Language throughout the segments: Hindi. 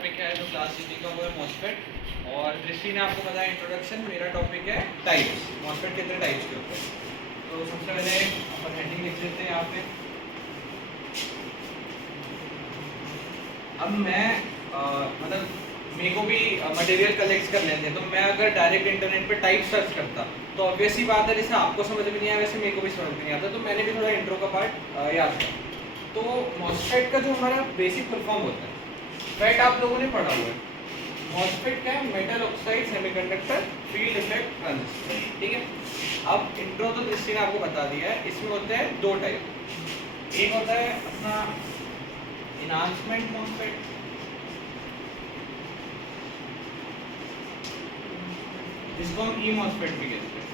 टॉपिक है जो क्लास सीखने का वो है मॉस्फेट। और दृष्टि ने आपको बताया इंट्रोडक्शन। मेरा टॉपिक है टाइप्स, मॉस्फेट कितने टाइप्स के होते हैं। तो सबसे पहले अपन हेडिंग लिख लेते हैं यहाँ पे। अब मैं मतलब मेरे को भी मटेरियल कलेक्ट कर लेते हैं, तो मैं अगर डायरेक्ट इंटरनेट पे टाइप सर्च करता तो ऑब्वियस ही बात है, जैसे आपको समझ में नहीं आया वैसे मेरे को भी समझ में नहीं आता, तो मैंने भी थोड़ा इंट्रो का पार्ट याद किया। तो मॉस्फेट का जो हमारा बेसिक फुल फॉर्म होता है, फेट आप लोगों ने पढ़ा हुआ है। मॉस्फेट क्या है? Metal oxide semiconductor field effect transistor. ठीक है, अब इंट्रो तो दृष्टि ने आपको बता दिया है। इसमें होते हैं दो टाइप। एक होता है अपना एनहांसमेंट मॉस्फेट, जिसको हम ई मॉस्फेट भी कहते हैं,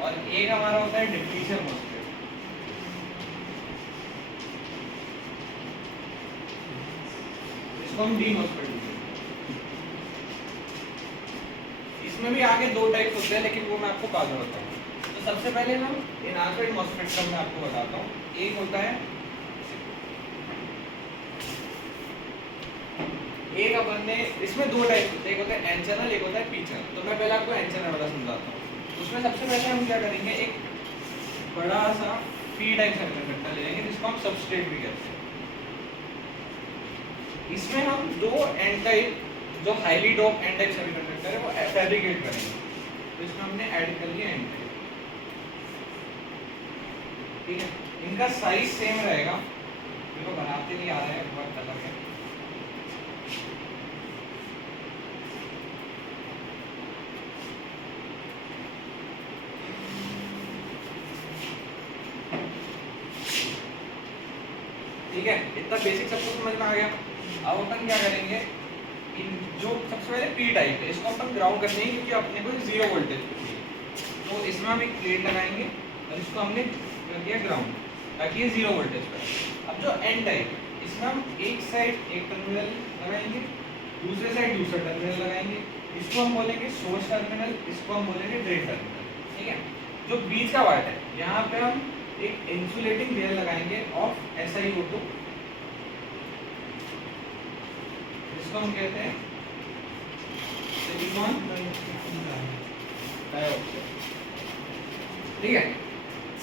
और एक हमारा होता है डिफ्यूजन मॉस्फेट। इसको हम डी मॉस्फेट भी कहते हैं। इसमें भी आगे दो टाइप होते हैं, लेकिन वो मैं आपको बाद में बताऊंगा। तो सबसे पहले हम एनहांसमेंट मॉस्फेट का मैं आपको बताता हूँ। एक होता है, एक अपन ने इसमें दो टाइप होते हैं, एक होता है एन चैनल, एक होता है पी चैनल। तो मैं पहले आपको एन चैनल वाला समझाता हूँ। उसमें सबसे पहले हम क्या करेंगे, एक बड़ा सा पी टाइप सेमीकंडक्टर ले लेंगे, जिसको हम सबस्ट्रेट भी कहते हैं। इसमें हम दो एन टाइप, जो highly dope n type semiconductor है, वो फैब्रिकेट करेंगे। तो इसमें हमने ऐड कर लिया एन टाइप। ठीक है, इनका साइज सेम रहेगा, मेरे को बनाते नहीं आ रहा है, बहुत अलग है। ठीक है, इतना बेसिक सबको समझ में आ गया। अब अपन क्या करेंगे, इन जो सबसे पहले पी टाइप है, इसको अपन ग्राउंड करते हैं, क्योंकि अपने को जीरो वोल्टेज चाहिए। तो इसमें हम एक प्लेट लगाएंगे और इसको हमने कर दिया ग्राउंड, ताकि ये जीरो वोल्टेज पर। अब जो एन टाइप है, इसमें हम एक साइड एक टर्मिनल लगाएंगे, दूसरे साइड दूसरा टर्मिनल लगाएंगे। इसको हम बोलेंगे सोर्स टर्मिनल, इसको हम बोलेंगे ड्रेन टर्मिनल। ठीक है, जो बीच का पार्ट है, यहाँ पे हम एक इंसुलेटिंग लेयर लगाएंगे ऑफ SiO2, जिसको हम कहते हैं सिलिकॉन डाइऑक्साइड। ठीक है,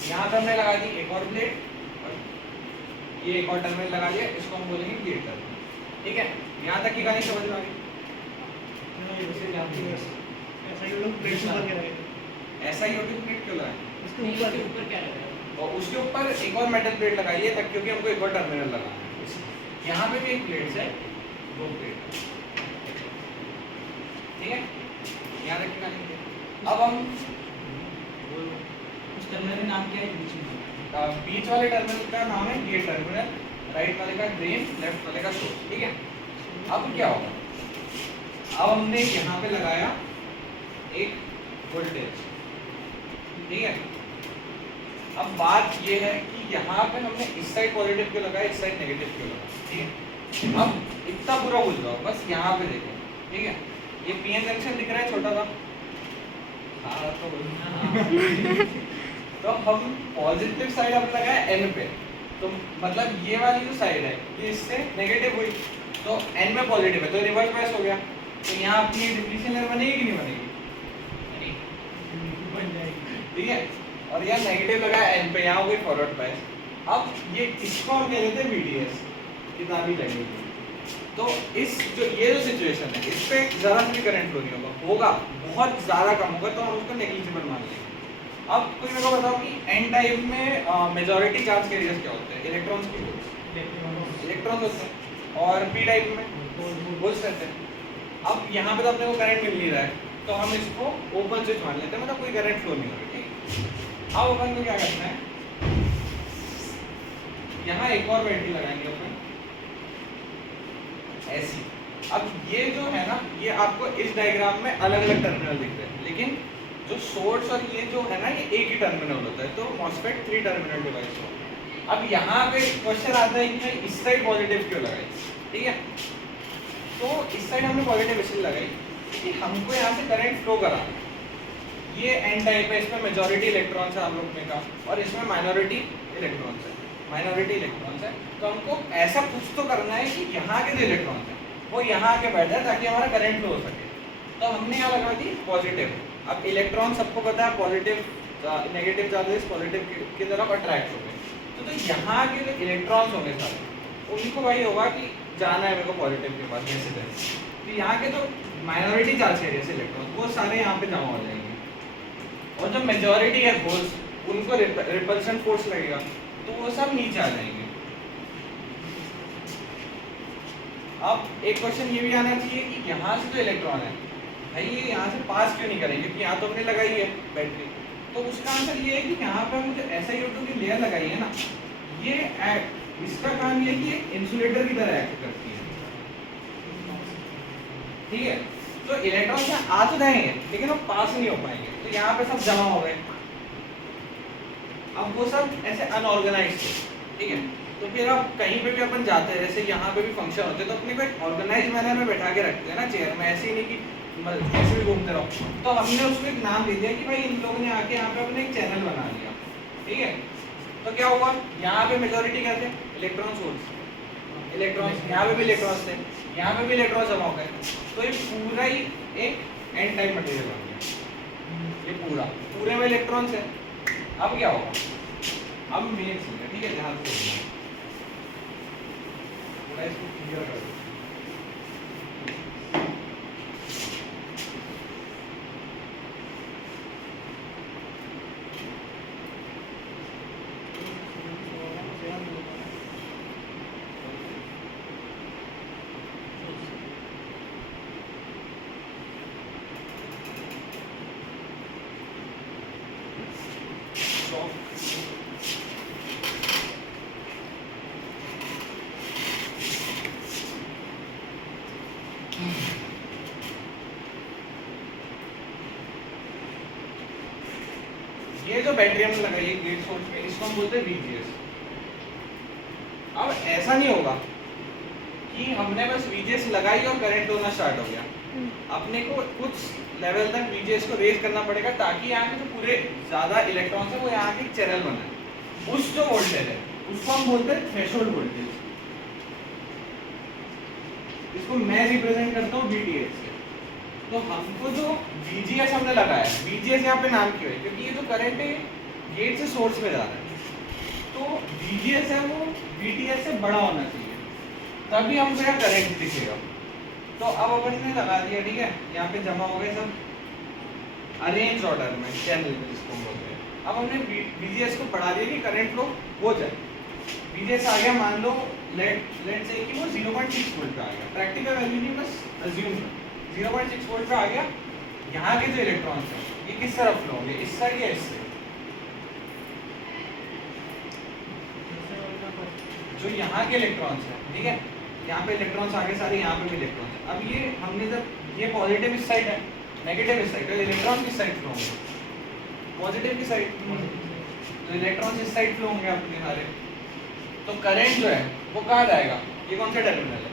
यहाँ पे हमने लगा दी एक और प्लेट, और ये एक और टर्मिनल लगा दिया, इसको हम बोलेंगे गेट टर्मिनल। ठीक है, यहाँ तक की कहानी समझ में आ गई? SiO2 प्लेट क्यों लगाए? उसके ऊपर क्या लगा है? और उसके ऊपर एक और मेटल प्लेट लगाई है, तक क्योंकि हमको एक और टर्मिनल लगाना है। यहाँ पे भी एक प्लेट है, दो प्लेट। ठीक है, यहाँ तक की कहानी। अब हम उस टर्मिनल का नाम क्या है बीच में? बीच वाले टर्मिनल का नाम है गेट टर्मिनल, राइट वाले का ड्रेन, लेफ्ट वाले का सोर्स। ठीक है, अब क्या होगा, अब हमने यहाँ पे लगाया एक वोल्टेज। ठीक है, अब बात ये है कि यहाँ पे हमने इस साइड पॉजिटिव क्यों लगाया, इस साइड नेगेटिव क्यों लगाया। ठीक है, अब इतना पूरा भूल जाओ, बस यहाँ पे देखो। ठीक है, ये पीएन जंक्शन दिख रहा है छोटा सा, हाँ तो तो हम पॉजिटिव साइड अब लगाया एन पे, तो मतलब ये वाली जो साइड है ये इससे नेगेटिव हुई, तो एन में पॉजिटिव है, तो रिवर्स बायस हो गया। तो यहाँ अपनी डिप्लीशन लेयर बनेगी कि नहीं बनेगी? बन जाएगी। ठीक है, और यहाँ नेगेटिव लगाया एन पे, यहाँ हो गई फॉरवर्ड बायस। अब ये इसको हम कह देते हैं VDS, किताबी लैंग्वेज। तो इस जो ये जो सिचुएशन है, इस पे ज़रा भी करंट फ्लो नहीं होगा, बहुत ज़्यादा कम होगा, तो हम उसको नेग्लिजिबल मान लेंगे। अब कोई मेरे को बताओ कि एन टाइप में मेजॉरिटी चार्ज कैरियर्स क्या होते हैं? इलेक्ट्रॉन्स की इलेक्ट्रॉन्स होते हैं, और पी टाइप में होल्स रहते हैं। अब यहाँ पे तो अपने को करंट मिल नहीं रहा है, तो हम इसको ओपन स्विच मान लेते हैं, मतलब कोई करंट फ्लो नहीं हो रहा। ठीक, अब अपन को क्या करना है, यहाँ एक और बैटरी लगाएंगे अपन ऐसी। अब ये जो है ना, ये आपको इस डायग्राम में अलग अलग टर्मिनल दिख रहे हैं, लेकिन जो सोर्स और ये जो है ना, ये एक ही टर्मिनल होता है। तो मॉस्फेट 3 टर्मिनल डिवाइस होता है। अब यहाँ पे क्वेश्चन आता है कि मैं इस साइड पॉजिटिव क्यों लगाई? ठीक है, तो इस साइड हमने पॉजिटिव इसलिए लगाई कि हमको यहाँ से करंट फ्लो करा। ये एन टाइप है, इसमें मेजॉरिटी इलेक्ट्रॉन्स है हम लोग में का, और इसमें माइनॉरिटी इलेक्ट्रॉन्स है। माइनॉरिटी इलेक्ट्रॉन्स है, तो हमको ऐसा कुछ तो करना है कि यहाँ के जो इलेक्ट्रॉन्स हैं वो यहाँ आके बैठ जाए ताकि हमारा करंट फ्लो हो सके। तो हमने यहाँ लगा दी पॉजिटिव। अब इलेक्ट्रॉन सबको पता है पॉजिटिव नेगेटिव चार्जेस पॉजिटिव की तरफ अट्रैक्ट हो गए, तो यहाँ के जो इलेक्ट्रॉन्स होंगे सारे उनको भाई होगा कि जाना है मेरे को पॉजिटिव के पास जैसे तैसे, तो यहाँ के जो माइनॉरिटी चार्ज है जैसे इलेक्ट्रॉन वो सारे यहाँ पे जमा हो जाएंगे, और जो मेजॉरिटी है होल्स उनको रिपल्शन फोर्स लगेगा तो वो सब नीचे आ जाएंगे। अब एक क्वेश्चन ये भी आना चाहिए कि यहाँ से जो इलेक्ट्रॉन है भाई ये यहाँ से पास क्यों नहीं करेंगे, क्योंकि यहाँ तो हमने लगाई है बैटरी, तो उसका आंसर ये है कि यहाँ पे हम जो SiO2 की लेयर लगाई है ना, ये इसका काम ये है कि एक इंसुलेटर की तरह एक्ट करती है, ठीक है। तो इलेक्ट्रॉन यहाँ आ तो जाएंगे लेकिन वो पास नहीं हो पाएंगे, तो यहाँ पे सब जमा हो गए। अब वो सब ऐसे अनऑर्गेनाइज्ड है, ठीक है। तो फिर अब कहीं पे भी अपन जाते हैं, जैसे यहाँ पे भी फंक्शन होते हैं, तो अपने को एक ऑर्गेनाइज मैनर में बैठा के रखते हैं ना चेयर में, ऐसे ही नहीं कि ऐसे भी घूमते रहो। तो हमने उसको एक नाम दे दिया कि भाई इन लोगों ने आके यहाँ पे अपने एक चैनल बना लिया, ठीक है। तो क्या हुआ, यहाँ पे मेजॉरिटी क्या थे, इलेक्ट्रॉन सोर्स, इलेक्ट्रॉन्स, यहाँ पे भी इलेक्ट्रॉन्स थे, यहाँ पे भी इलेक्ट्रॉन जमा हो गए, तो ये पूरा ही एक एन टाइप मटेरियल बन गया, ये पूरे में इलेक्ट्रॉन्स है। अब क्या होगा, अब मेन चीज है, ठीक है, ध्यान से थोड़ा इसको क्लियर कर दो। ये जो बैटरी हमने लगाई है गेट सोर्स पे, इसको हम बोलते हैं VGS। अब ऐसा नहीं होगा कि हमने बस VGS लगाई और करंट होना स्टार्ट हो गया, अपने को कुछ लेवल तक VGS को रेज करना पड़ेगा ताकि यहाँ के जो पूरे ज्यादा इलेक्ट्रॉन्स है वो यहाँ के चैनल बनाए। उस जो वोल्टेज है उसको हम बोलते हैं थ्रेशोल्ड वोल्टेज, इसको मैं रिप्रेजेंट करता हूँ VTH से। तो हमको जो VGS हमने लगाया है, VGS यहाँ पे नाम क्यों है, क्योंकि ये जो करंट है गेट से सोर्स में जा रहा है, तो VGS है वो VTH से बड़ा होना चाहिए, तभी हमको यहाँ करंट दिखेगा। तो अब अपन ने लगा दिया, ठीक है, यहाँ पे जमा हो गए सब अरेंज ऑर्डर में चैनल में जिसको बोलते हैं। अब हमने VGS को बढ़ा दिया कि करंट फ्लो हो जाए। VGS आ गया, मान लो लेट से कि वो 0.6 वोल्ट का आ गया, प्रैक्टिकल वैल्यू नहीं बस अज्यूम 0.6 वोल्ट का आ गया। यहाँ के जो इलेक्ट्रॉन्स हैं ये किस तरफ फ्लो होंगे, इस साइड या इस साइड, जो यहाँ के इलेक्ट्रॉन्स हैं, ठीक है, यहाँ पे इलेक्ट्रॉन्स आगे सारे, यहाँ पे भी इलेक्ट्रॉन्स। अब ये हमने जब ये पॉजिटिव इस साइड है, नेगेटिव इस साइड, तो इलेक्ट्रॉन किस साइड फ्लो होंगे, पॉजिटिव की साइड, तो इलेक्ट्रॉन्स इस साइड फ्लो होंगे अपने सारे। तो करंट जो है वो कहाँ जाएगा, ये कौन सा टर्मिनल है,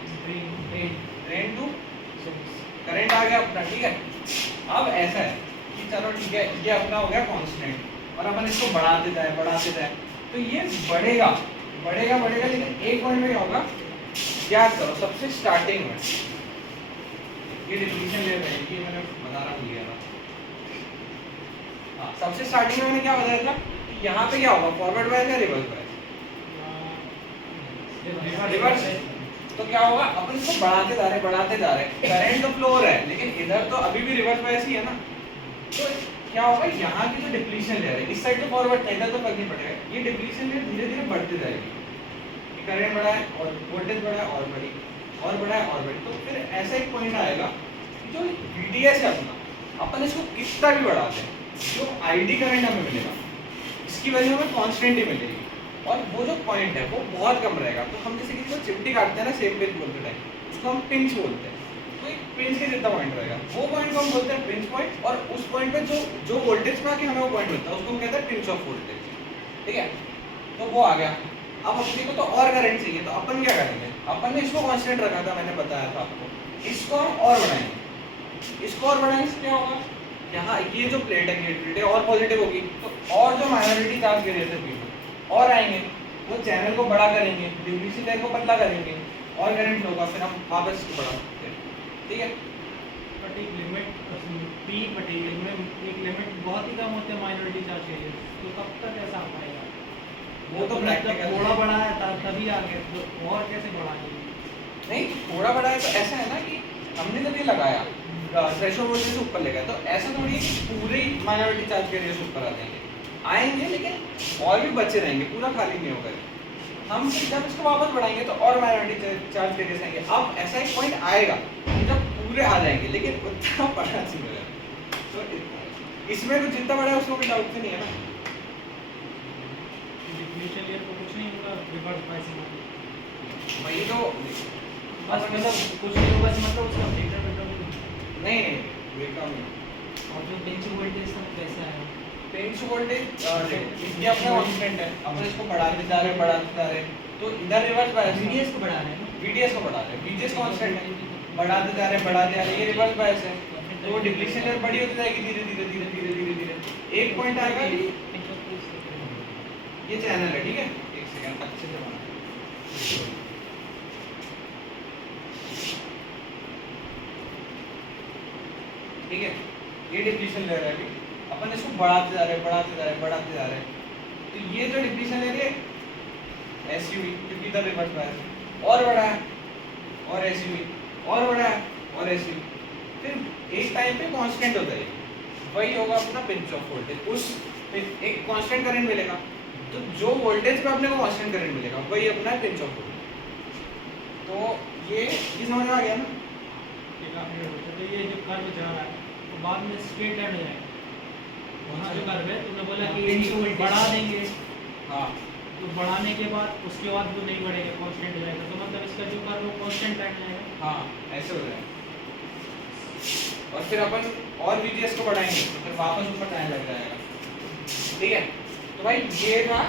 ड्रेन टू करंट आ गया अपना, ठीक है। अब ऐसा है कि चलो ठीक है, ये अपना हो गया कांस्टेंट और अपन इसको बढ़ाते जाए, तो ये बढ़ेगा, लेकिन एक पॉइंट में क्या होगा, याद करो सबसे स्टार्टिंग में ये डिफिनेशन ले रहे हैं, ये मैंने बताना भूल गया था। हाँ, सबसे स्टार्टिंग में मैंने क्या बताया था कि यहाँ पे क्या होगा, फॉरवर्ड बायस या रिवर्स बायस, रिवर्स। तो क्या होगा, अपन इसको बढ़ाते जा रहे, करंट तो फ्लो हो रहा है लेकिन इधर तो अभी भी रिवर्स बायस ही है ना। तो क्या होगा, यहाँ की जो डिप्लीशन लेयर है, इस साइड तो फॉरवर्ड था, इधर तो फर्क नहीं पड़ेगा, ये डिप्लीशन लेयर धीरे धीरे बढ़ती जाएगी, करंट बढ़ा है और वोल्टेज बढ़ा है और बढ़ी और बढ़ा है और बढ़ी। तो फिर ऐसा एक पॉइंट आएगा कि जो VDS है अपना, अपन इसको कितना भी बढ़ाते हैं, जो ID करंट हमें मिलेगा इसकी वैल्यू हमें कांस्टेंट ही मिलेगी, और वो जो पॉइंट है वो बहुत कम रहेगा। तो हम जैसे किसी को चिमटी काटते हैं ना सेम पिंच बोलते हैं, उसको हम पिंच बोलते हैं, तो एक पिंच के जितना पॉइंट रहेगा, वो पॉइंट को हम बोलते हैं पिंच पॉइंट, और उस पॉइंट पे जो वोल्टेज पे आके हमें वो पॉइंट मिलता है उसको हम कहते हैं पिंच ऑफ वोल्टेज, ठीक है। तो वो आ गया। अब अपने को तो और करंट चाहिए, तो अपन क्या करेंगे, अपन ने इसको कांस्टेंट रखा था, मैंने बताया था आपको, इसको हम और बढ़ाएंगे, इसको और बढ़ाने से क्या होगा, यहाँ ये जो प्लेट है गेट प्लेट है और पॉजिटिव होगी, तो और जो माइनॉरिटी चार्ज के रहते हैं और आएंगे, वो चैनल को बड़ा करेंगे, डिप्लीशन लेयर को पतला करेंगे और करंट फ्लो होगा, फिर हम वापस इसको बढ़ा सकते हैं। ठीक है, बट एक लिमिट पी बट एक लिमिट बहुत ही कम होते हैं माइनॉरिटी चार्ज के लिए, तो कब तक ऐसा आ पाएगा? वो तो प्रैक्टिकल थोड़ा बड़ा है तभी आ गया, तो और कैसे बढ़ाएंगे? नहीं, थोड़ा बड़ा है तो ऐसा है ना कि हमने जब ये लगाया थ्रेशोल्ड वोल्टेज से ऊपर ले गया, तो ऐसा थोड़ी है कि पूरे ही माइनॉरिटी चार्ज के एरिया से ऊपर आ जाएंगे, आएंगे लेकिन और भी बचे रहेंगे, पूरा खाली नहीं होगा। हम फिर जब इसको वापस बढ़ाएंगे तो और माइनॉरिटी चार्ज के एरिया से आएंगे। अब ऐसा एक पॉइंट आएगा जब पूरे आ जाएंगे, लेकिन उतना बड़ा नहीं होगा। तो इसमें तो जितना बड़ा है उसमें कोई डाउट नहीं है ना। डिप्लीशन लेयर को कुछ नहीं होगा, रिवर्स बायसिंग वही तो बस, मतलब कुछ नहीं होगा, मतलब उसका डेटा नहीं ब्रेकडाउन नहीं। और जो बेंच वोल्टेज का कैसा है? पिंच वोल्टेज इसके अपना कांस्टेंट है, अपन इसको बढ़ाते जा रहे हैं, तो इधर रिवर्स बायस VDS को बढ़ा रहे हैं ना? VDS को बढ़ा रहे हैं, VGS कांस्टेंट है, बढ़ाते जा रहे हैं, ये रिवर्स बायस है, तो डिप्लीशन लेयर बड़ी होती जाएगी धीरे धीरे धीरे धीरे धीरे धीरे। एक पॉइंट आएगा कि ये चैनल है, ठीक है, एक सेकंड अच्छे से बना, ठीक है, ये डिप्लीशन लेयर है, अभी अपन इसको बढ़ाते जा रहे हैं, तो ये जो डिप्लीशन लेयर है SUV, क्योंकि इधर रिवर्स बायस और बड़ा है, और SUV और बड़ा है, और SUV, फिर एक टाइम पे कांस्टेंट होता है, वही होगा अपना पिंच ऑफ वोल्टेज। उस एक कांस्टेंट करंट मिलेगा, तो जो वोल्टेज पे अपने को कांस्टेंट करंट मिलेगा वही अपना पिंच ऑफ वोल्टेज। तो ये समझ में आ गया ना? तो ये जो कर्व जा रहा है तो बाद में स्ट्रेट लाइन हो जाएगा, वहाँ जो कर्व है तुमने बोला कि बढ़ा देंगे, हाँ, तो बढ़ाने के बाद उसके बाद वो नहीं बढ़ेगा, कांस्टेंट हो जाएगा, तो मतलब इसका जो कर्व वो कांस्टेंट लाइन जाएगा। हाँ, ऐसे हो जाएगा। और फिर अपन और VGS को बढ़ाएंगे तो फिर वापस ऊपर जाने लग जाएगा, ठीक है। तो भाई ये था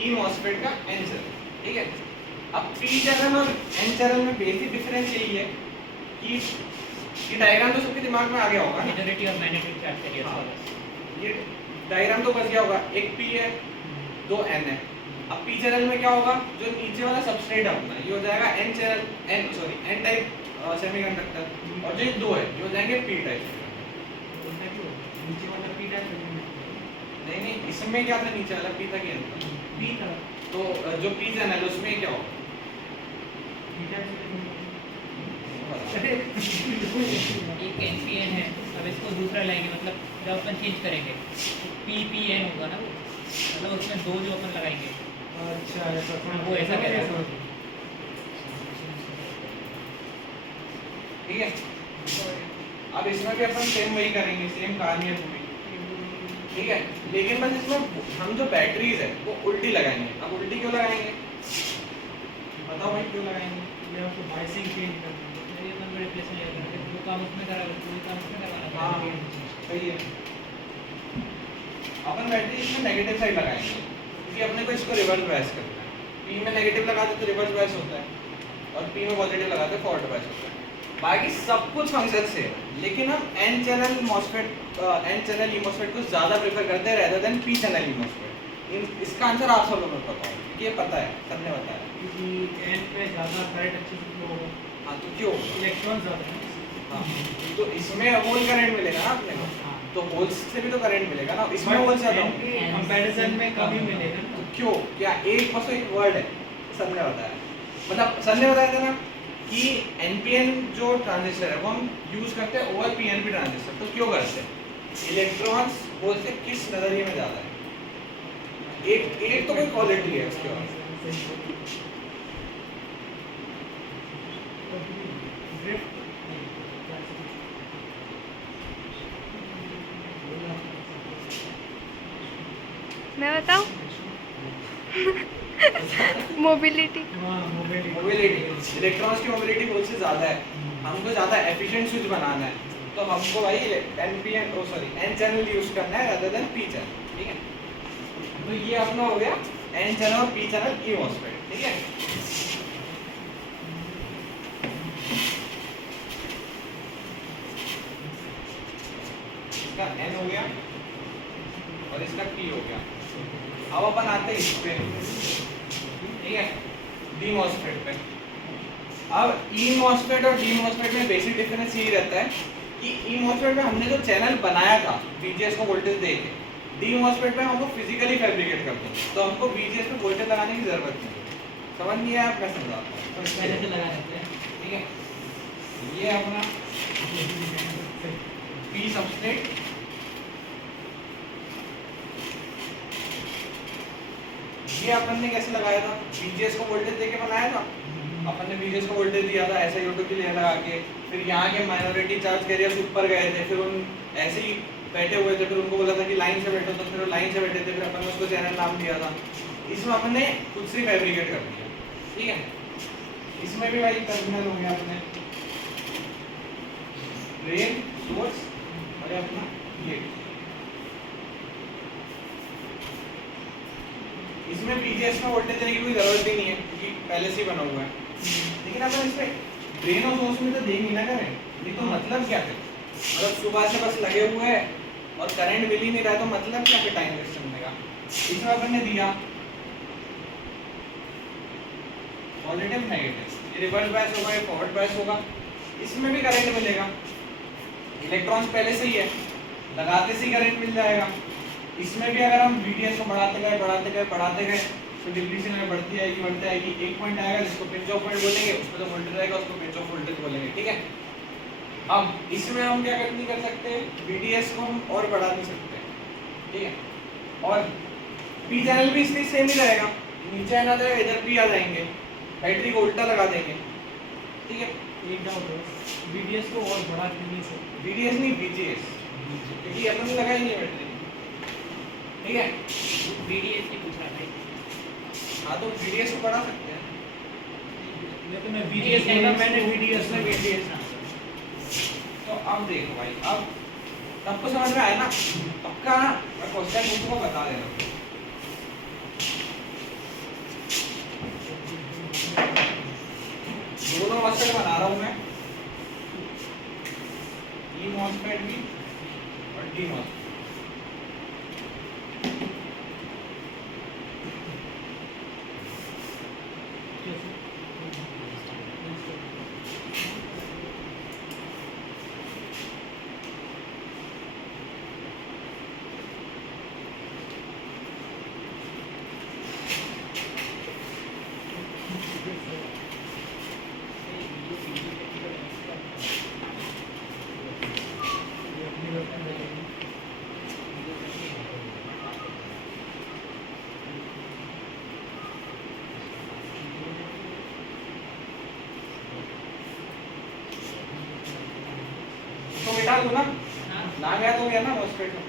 ई मॉसफेट का एन चैनल, ठीक है। अब पी चैनल और एन चैनल में बेसिक डिफरेंस यही है कि ये डायग्राम तो सबके दिमाग में आ गया होगा, मेजॉरिटी और मैग्नेटिक चार्ज के लिए हाँ, ये डायग्राम तो बच गया होगा, एक पी है, दो एन है। अब पी चैनल में क्या होगा, जो नीचे वाला सबस्ट्रेट है अपना, ये हो जाएगा n channel, n type semiconductor, और जो ये दो है ये हो जाएंगे पी टाइप। नीचे वाला पी टाइप नहीं, इसमें क्या था, नीचे वाला पी था कि एन था? पी था, तो जो पी चैनल उसमें क्या होगा? एक NPN है, अब इसको दूसरा लाएंगे, मतलब जब अपन चेंज करेंगे PPN होगा ना, वो मतलब उसमें दो जो अपन लगाएंगे। अच्छा ऐसा वो ऐसा कह रहा है। ठीक है। अब इसमें भी अपन सेम वही करेंगे, सेम कहानी है पूरी, ठीक है। लेकिन बस इसमें हम जो बैटरीज है वो उल्टी लगाएंगे। अब उल्टी क्यों लगाएंगे, बताओ भाई क्यों लगाएंगे? मैं आपको बाइसिंग चेंज कर दूंगा, ये अपन को रिप्लेस नहीं करना, जो काम उसमें करा वही काम उसमें करवाना। हाँ, सही है। अपन बैटरी इसमें नेगेटिव साइड लगाएंगे क्योंकि अपने को इसको रिवर्स बायस करना है। पी में नेगेटिव लगाते तो रिवर्स बायस होता है, और पी में पॉजिटिव लगाते तो फॉरवर्ड बायस होता है। बाकी सब कुछ फंक्शन सेम है, लेकिन हम N channel MOSFET N channel E MOSFET को ज़्यादा प्रेफर करते हैं rather than P channel E MOSFET. इसका आंसर आप सब लोगों को पता है, ये पता है, सबने बताया। क्योंकि एन पे ज़्यादा करंट अच्छे से फ्लो होगा, हाँ, तो क्यों? इलेक्ट्रॉन ज़्यादा है। हाँ, तो इसमें होल करंट मिलेगा ना अपने को, हाँ, तो होल्स से भी तो करंट मिलेगा ना, इसमें होल्स ज़्यादा होंगे। कंपैरिजन में कम ही मिलेगा ना। तो क्यों? क्या एक बस एक वर्ड है, सबने बताया, मतलब सबने बताया था ना कि एनपीएन जो ट्रांजिस्टर है वो हम यूज करते हैं ओवर पीएनपी ट्रांजिस्टर। तो क्यों करते हैं? इलेक्ट्रॉन्स होल से किस नजरिए में ज्यादा है? एक तो कोई क्वालिटी है उसके बाद। मैं बताऊं? मोबिलिटी। मोबिलिटी, इलेक्ट्रॉन्स की मोबिलिटी होल से ज्यादा है, हमको ज्यादा एफिशिएंट स्विच बनाना है, तो हमको भाई एनपीएन एन चैनल यूज करना है rather than पी चैनल, ठीक है। तो ये अपना हो गया एन चैनल और पी चैनल ई मॉसफेट, ठीक है। इसका एन हो गया और इसका पी हो गया। अब अपन आते हैं इस पे, ठीक है, डी मॉसफेट पे। अब ई मॉसफेट और डी मॉसफेट में बेसिक डिफरेंस यही रहता है कि ई मॉसफेट में हमने जो चैनल बनाया था VGS को वोल्टेज दे के, डी मॉसफेट में हमको फिजिकली फैब्रिकेट करते हैं, तो हमको VGS पे वोल्टेज लगाने की जरूरत नहीं है। समझ नहीं आया? मैं समझाता हूं। तो पहले से लगा देते हैं। ठीक है, ये अपना पी सबस्ट्रेट, ये अपन ने कैसे लगाया था? VGS को वोल्टेज देके बनाया था। अपन ने VGS को वोल्टेज दिया था ऐसे यूट्यूब की लेयर लगा के, फिर यहाँ के माइनॉरिटी चार्ज कैरियर्स ऊपर गए थे, फिर उन ऐसे ही बैठे हुए थे, फिर उनको बोला था कि लाइन से बैठो, तो फिर वो लाइन से बैठे थे, फिर अपन ने उसको चैनल नाम दिया था। इसमें अपन ने खुद से फैब्रिकेट कर दिया। ठीक है, इसमें भी भाई टर्मिनल हो गया अपने ड्रेन, सोर्स और अपना गेट। इसमें VGS में वोल्टेज देने की कोई जरूरत ही नहीं है क्योंकि पहले से ही बना हुआ है। लेकिन अपन इसमें ड्रेन और सोर्स में तो दे नहीं ना करें, नहीं तो मतलब क्या है? मतलब सुबह से बस लगे हुए हैं और करंट मिल ही नहीं रहा, तो मतलब क्या है टाइम वेस्ट करने का? इसमें अपन ने दिया पॉजिटिव नेगेटिव, ये रिवर्स बायस होगा, ये फॉरवर्ड बायस होगा, इसमें भी करंट मिलेगा। इलेक्ट्रॉन्स पहले से ही है, लगाते से ही करंट मिल जाएगा। इसमें भी अगर हम VDS को बढ़ाते गए तो डिप्लीशन में बढ़ती आएगी। एक पॉइंट आएगा जिसको पिंच ऑफ पॉइंट बोलेंगे, उसमें जो वोल्टेज आएगा उसको पिंच ऑफ वोल्टेज बोलेंगे। ठीक है, अब इसमें हम क्या नहीं कर सकते, VDS को हम और बढ़ा नहीं सकते। ठीक है, और पी चैनल भी इसके सेम ही रहेगा, नीचे आना जाएगा, इधर पी आ जाएंगे, बैटरी को उल्टा लगा देंगे। ठीक है, एक डाउट है, VDS को और बढ़ा क्यों नहीं सकते? VDS नहीं VGS, क्योंकि अपन ने लगाई नहीं है बैटरी। ठीक है, VDS की पूछ रहा था। हाँ तो VDS को बढ़ा सकते हैं। लेकिन मैं VDS बोला, मैंने VDS में VDS तो अब देखो भाई, अब सबको समझ में आया ना? पक्का ना? मैं क्वेश्चन मुझको बता देना। दोनों मॉसफेट बना रहा हूँ मैं, ई मॉसफेट भी और डी मॉसफेट। तो मिटा दो ना, नाम याद हो गया ना मॉसफेट का।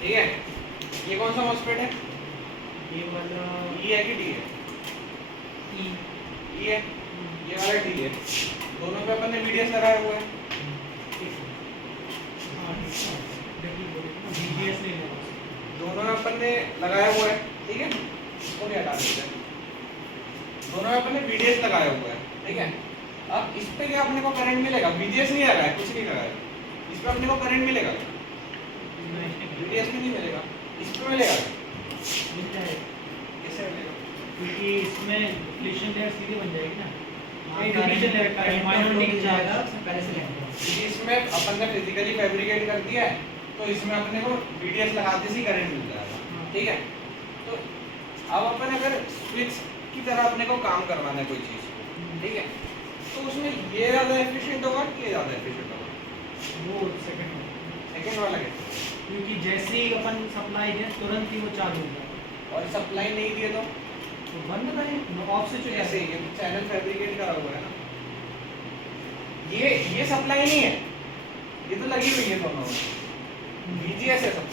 ठीक है, ये कौन सा मॉसफेट है? ये वाला ई है कि डी है? ई है, ये वाला डी है। दोनों पे अपन ने VDS लगाया हुआ है। VDS नहीं लगा। दोनों में अपन ने लगाया हुआ है। ठीक है, इसको भी हटा देते हैं। दोनों में अपन ने VDS लगाया हुआ है। ठीक है, अब इस पे क्या अपने को करंट मिलेगा? VGS नहीं लगाया, कुछ नहीं लगाया, इस पे अपने को करंट मिलेगा? VDS में नहीं मिलेगा, इस पे मिलेगा। मिलता है कैसे मिलेगा? क्योंकि इसमें डिप्लीशन लेयर सीधे बन जाएगी ना। हाँ, डिप्लीशन लेयर का माइनॉरिटी जाएगा पहले से लेंगे। क्योंकि इसमें अपन ने फिजिकली फैब्रिकेट कर दिया है, तो इसमें अपने को VDS लगाते ही करंट मिल जाएगा। ठीक है, तो अब अपन अगर स्विच की तरह अपने को काम करवाना है कोई चीज़, ठीक है, तो उसमें ये ज़्यादा एफिशिएंट होगा कि ये ज़्यादा एफिशिएंट होगा? वो सेकंड वाला कैसे? क्योंकि जैसे ही अपन सप्लाई दें तुरंत ही वो चालू होगा और सप्लाई नहीं दिए तो बंद करें ऑफ स्विच ऐसे ही चैनल फैब्रिकेट करा हुआ है ना, ये सप्लाई नहीं है, ये तो लगी हुई है दोनों में, VGS है सब।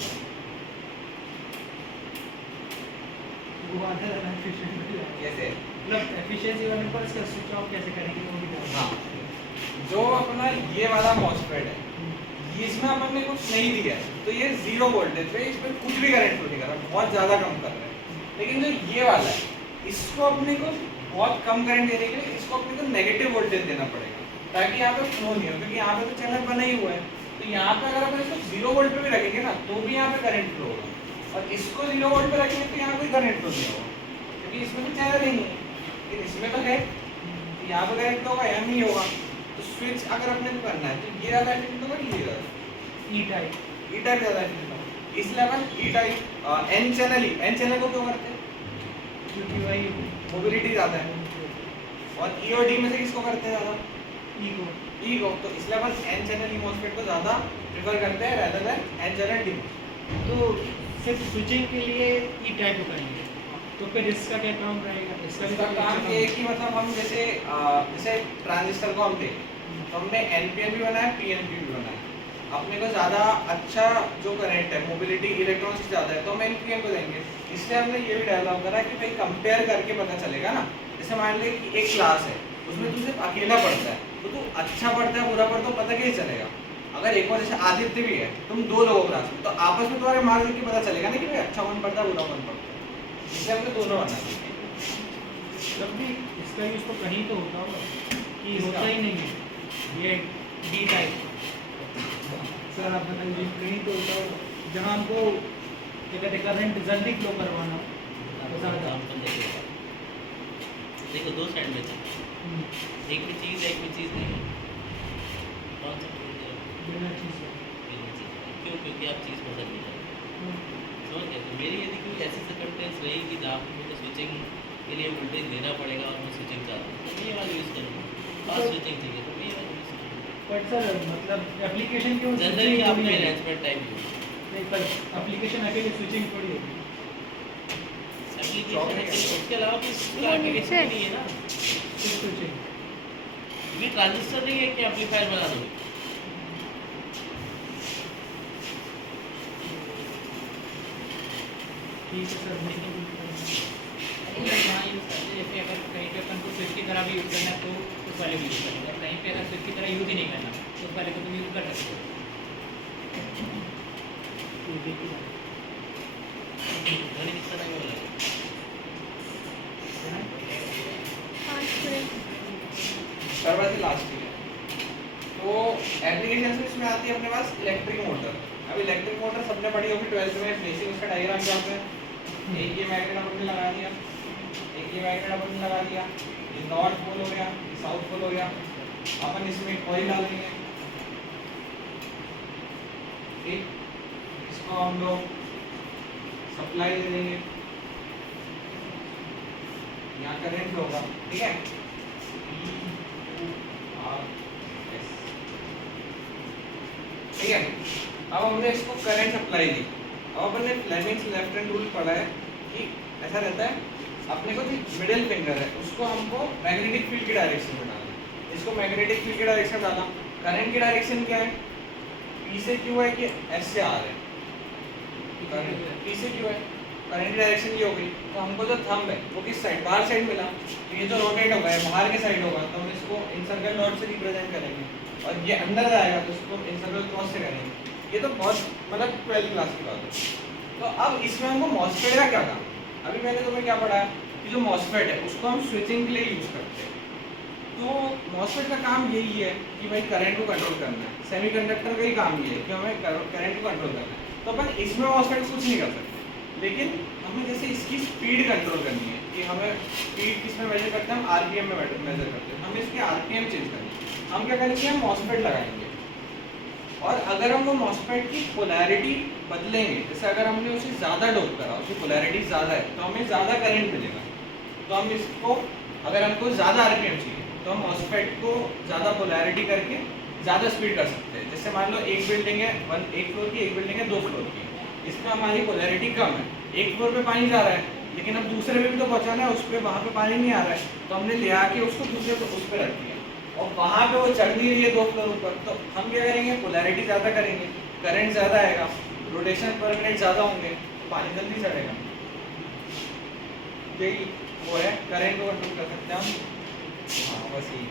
वो आधा ज़्यादा एफिशिएंट हो जाएगा। कैसे? मतलब एफिशिएंसी वाले पर इसका स्विच ऑफ कैसे करेंगे वो भी हाँ, जो अपना ये वाला मॉसफेट है, इसमें अपन ने कुछ नहीं दिया है, तो ये 0 वोल्टेज पे इसमें कुछ भी करंट फ्लो नहीं कर रहा, बहुत ज़्यादा कम कर रहा है। लेकिन जो ये वाला है, इसको अपने को बहुत कम करंट देने के लिए इसको अपने को नेगेटिव वोल्टेज देना पड़ेगा, ताकि यहाँ पे फ्लो नहीं हो, क्योंकि यहाँ पे तो चैनल बना ही हुआ है। तो यहाँ पे अगर अपन इसको 0 वोल्ट पे भी रखेंगे ना, तो भी यहाँ पे करंट फ्लो होगा, और इसको 0 वोल्ट पे रखेंगे तो यहाँ कोई करंट फ्लो नहीं होगा, क्योंकि इसमें तो चैनल ही नहीं है, लेकिन इसमें तो है। तो यहाँ पे करंट होगा, यहाँ नहीं होगा। तो स्विच अगर अपने को करना है तो ये ज़्यादा एफिशिएंट होगा कि ये ज़्यादा? ई टाइप ज़्यादा एफिशिएंट होगा, इसलिए अपन ई टाइप एन चैनल को क्यों करते हैं? क्योंकि वही मोबिलिटी ज़्यादा है। और ई और डी में से किसको करते हैं ज़्यादा? ई को। तो इसलिए अपन एन चैनल ई मॉसफेट को ज़्यादा प्रेफर करते हैं rather than n channel D. तो सिर्फ स्विचिंग के लिए ई टाइप करेंगे, तो फिर इसका क्या काम रहेगा? इसका काम ये है कि मतलब हम जैसे ट्रांजिस्टर को हम देखें, तो हमने एनपीएन भी बनाया, पीएनपी भी बनाया। अपने को ज़्यादा अच्छा जो करंट है, मोबिलिटी इलेक्ट्रॉन्स की ज़्यादा है, तो हम एनपीएन को देंगे। इसलिए हमने ये भी डेवलप करा कि भाई कंपेयर करके पता चलेगा ना। जैसे मान ले कि एक क्लास है, उसमें तू सिर्फ अकेला पढ़ता है, तो तू अच्छा पढ़ता है बुरा पढ़ता है पता कैसे चलेगा? अगर एक और जैसे आदित्य भी है, तुम 2 लोगों क्लास में, तो आपस में तुम्हारे मार्क्स देख के पता चलेगा ना कि भाई अच्छा कौन पढ़ता है बुरा कौन पढ़ता है। इसलिए हमने दोनों बनना चाहिए। जब भी इसका यूज़ तो कहीं तो होता होगा कि होता ही नहीं है ये डी टाइप। सर आप बताइए कहीं तो होता होगा जहाँ हमको क्या कहते हैं करंट जल्दी फ्लो करवाना तो ज़्यादा। देखो 2 साइड में था, एक भी चीज़ है एक भी चीज़ नहीं है। कौन सा बिना चीज़ है। क्यों? क्योंकि आप चीज़ पसंद नहीं करते। समझ गए? तो मेरी यदि कोई ऐसी सर्कमस्टेंस रहेगी जहाँ पर मुझे स्विचिंग के लिए वोल्टेज देना पड़ेगा और मैं स्विचिंग चाहता हूँ, तो मैं ये वाला यूज़ करूँगा। फास्ट स्विचिंग चाहिए तो मैं ये वाला यूज़ करूँगा। बट सर मतलब एप्लीकेशन क्यों जनरली आपके अरेंजमेंट टाइप यूज़ नहीं, पर एप्लीकेशन अकेले स्विचिंग थोड़ी होगी। एप्लीकेशन है, उसके अलावा कोई एप्लीकेशन नहीं है ना। सिर्फ स्विचिंग ये ट्रांजिस्टर नहीं है कि एम्पलीफायर बना दो। ठीक है सर। हाँ यूज़ करते हैं। जैसे अगर कहीं पे अपन को स्विच की तरह भी यूज़ करना है तो उस वाले भी यूज़ करेंगे, और कहीं पे अगर स्विच की तरह यूज़ ही नहीं करना तो उस वाले को तुम यूज़ कर सकते हो। ध्वनि कितना टाइम बोला? 5 मिनट। सर्वर से लास्ट है। तो एप्लीकेशन में इसमें आती है अपने पास इलेक्ट्रिक मोटर। अब इलेक्ट्रिक मोटर सबने पढ़ी होगी 12th में, बेसिक उसका डायग्राम क्या होता है? एक ये मैग्नेट अपन ने लगा दिया, एक ये मैग्नेट अपन ने लगा दिया, ये नॉर्थ पोल हो गया, ये साउथ पोल हो गया। अपन इसमें कॉइल डाल देंगे, ठीक, इसको हम लोग सप्लाई दे देंगे, यहाँ करंट होगा, ठीक है, ठीक है। अब हमने इसको करंट सप्लाई दी। अब अपन ने फ्लेमिंग्स लेफ्ट हैंड रूल पढ़ा है कि ऐसा रहता है, अपने को जो मिडिल फिंगर है उसको हमको मैग्नेटिक फील्ड की डायरेक्शन में डालना है। इसको मैग्नेटिक फील्ड की डायरेक्शन डाला। करंट की डायरेक्शन क्या है? पी से क्यू है कि एस से आर है? पी से क्यू है। करंट की डायरेक्शन ये हो गई, तो हमको जो थंब है वो किस साइड? बाहर साइड मिला, तो ये जो रोटेट होगा है बाहर के साइड होगा, तो हम इसको इनसर्कल डॉट से रिप्रेजेंट करेंगे, और ये अंदर जाएगा तो इसको इनसर्कल क्रॉस से करेंगे। ये तो बहुत मतलब 12th क्लास की बात है। तो अब इसमें हमको मॉसफेट का क्या काम? अभी मैंने तुम्हें क्या पढ़ा है कि जो मॉसफेट है उसको हम स्विचिंग के लिए यूज करते हैं। तो मॉसफेट का काम यही है कि भाई करंट को कंट्रोल करना है। सेमीकंडक्टर का ही काम ये है कि हमें करंट को कंट्रोल करना है। तो अपन इसमें मॉसफेट कुछ नहीं कर सकते, लेकिन हमें जैसे इसकी स्पीड कंट्रोल करनी है कि हमें स्पीड किस में मेजर करते हैं? हम आरपीएम में मेजर करते हैं। हमें इसके आरपीएम चेंज करनी है। हम क्या करेंगे? हम मॉसफेट लगाएंगे, और अगर हम वो मॉसफेट की पोलैरिटी बदलेंगे, जैसे अगर हमने उसे ज़्यादा डोप करा, उसकी पोलैरिटी ज़्यादा है तो हमें ज़्यादा करंट मिलेगा। तो हम इसको, अगर हमको ज़्यादा आरपीएम चाहिए तो हम मॉसफेट को ज़्यादा पोलैरिटी करके ज़्यादा स्पीड कर सकते हैं। जैसे मान लो एक बिल्डिंग है, एक फ्लोर की, एक बिल्डिंग है 2 फ्लोर की, इसमें हमारी पोलैरिटी कम है, एक फ्लोर पे पानी जा रहा है, लेकिन अब दूसरे पे भी तो पहुँचाना है, उस पर वहाँ पे पानी नहीं आ रहा है, तो हमने ले आके उसको दूसरे पे उस पर रख दिया, और वहाँ पे वो चढ़ नहीं रही है 2 फ्लोर ऊपर, तो हम क्या करेंगे? पोलैरिटी ज़्यादा करेंगे, करंट ज़्यादा आएगा, रोटेशन पर मिनट ज़्यादा होंगे, तो पानी जल्दी चढ़ेगा। यही वो है, करंट को कंट्रोल कर सकते हैं हम। हाँ बस यही।